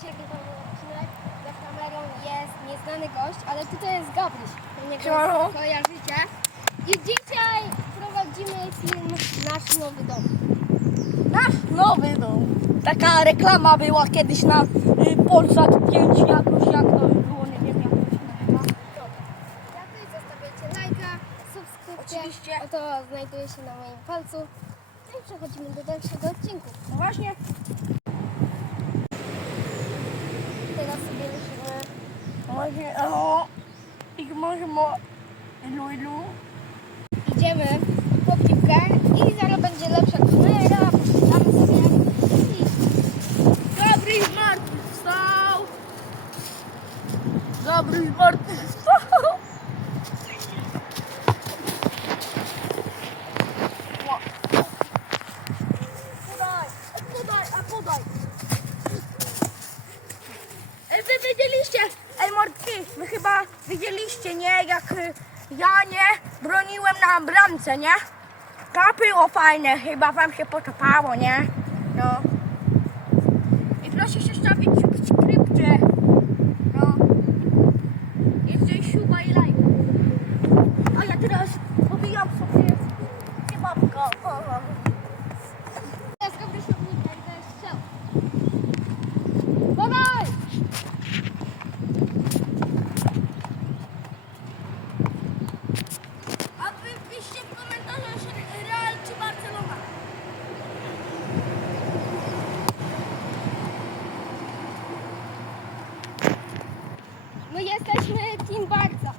Dzisiaj nowy odcinek. Za kamerą jest nieznany gość, ale tutaj jest Gabryś. Nie Siemano. kojarzycie. I dzisiaj prowadzimy film Nasz Nowy Dom. Nasz nowy dom. Taka reklama była kiedyś na y, Polsat 5 jakoś, jak to było, nie wiem jak to się nazywa. Jak tutaj zostawiacie lajka, subskrypcję. Oczywiście. Oto znajduje się na moim palcu. No i przechodzimy do dalszego odcinku. No właśnie, morgen. Oh, ik morgen mo. Hello. Idziemy po piłkę i zaraz będzie lepsza kamera. Tam sobie. Dobry i martwy wstał. Dobry i martwy wstał. Podaj, a podaj. Wy wiedzieliście, wy chyba widzieliście, nie, jak y, ja nie broniłem na bramce, nie? To było fajne, chyba wam się potopało, nie? No. I proszę się stawić My jesteśmy Team Barca.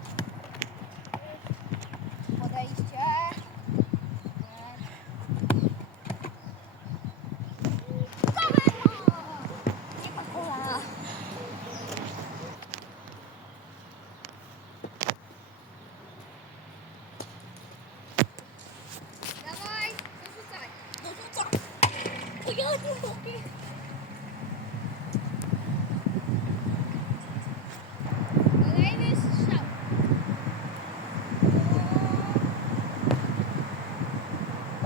Podejście. Dawaj, dorzucaj. No? To ja. Kolejny strzał.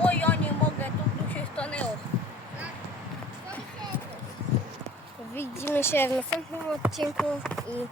Oj, ja nie mogę, to tu się stanęło. Widzimy się w następnym odcinku i